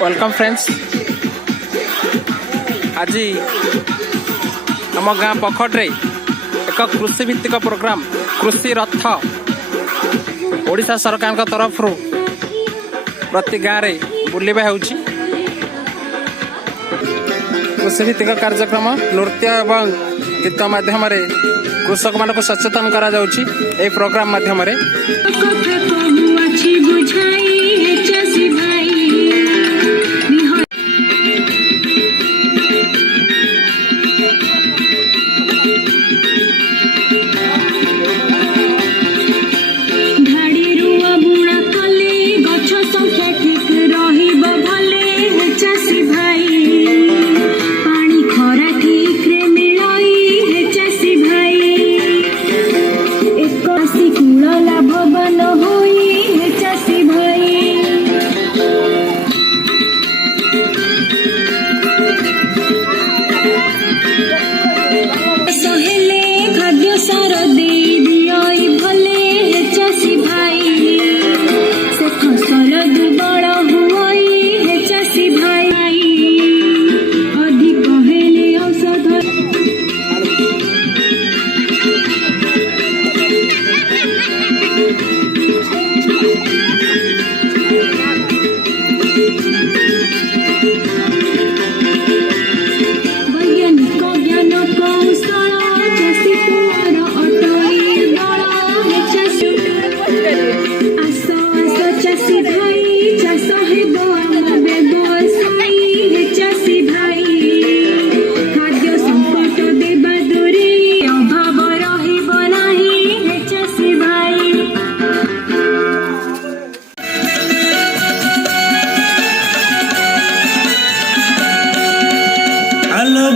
Welcome friends. आज आम गाँ पखटे एक कृषि भित्तिक प्रोग्राम कृषि रथ ओडिशा सरकार तरफ प्रति गाँव में बुलवा कृषि भित्तिक कार्यक्रम नृत्य एवं गीत माध्यम कृषक मान सचेतन करा जाउछि। ए प्रोग्राम माध्यम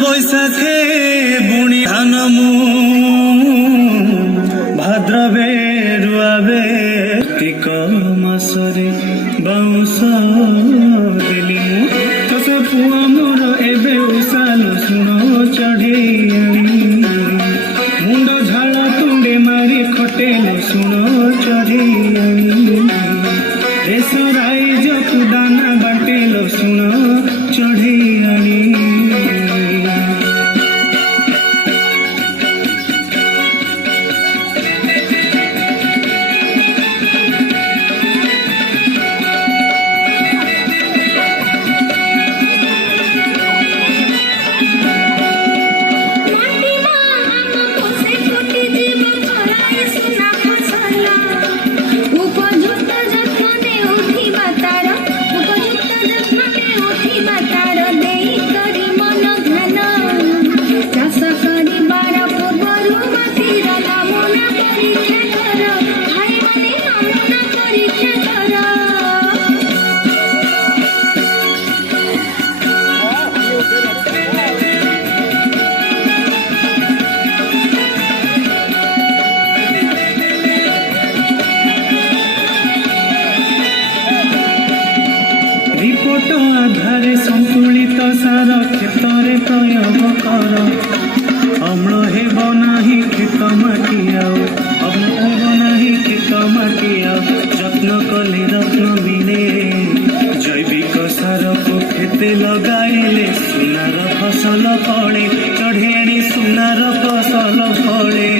बैशाखे बुणी धान भाद्रवे रुआवे कार्तिक मासरे बाउंस देली तस पुआ मोर एबे उसाल सुण चढ़े मुंड झाड़ तुंडे मारी खटेल सुण चढ़े देश राइज तू दाना बाटेल सुण चढ़े रिपोर्ट आधारे संतुलित सार क्षेत्र प्रयोग कर अम्ल हेब नाही खेत माटी अम्ल हेब नाही खेत माटी जत्न कले रत्न मिले जैविक सार को खेते लगाइले सुनार फसल फले चढ़ेणी सुनार फसल फले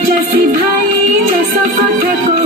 चासी भाई चाष कथा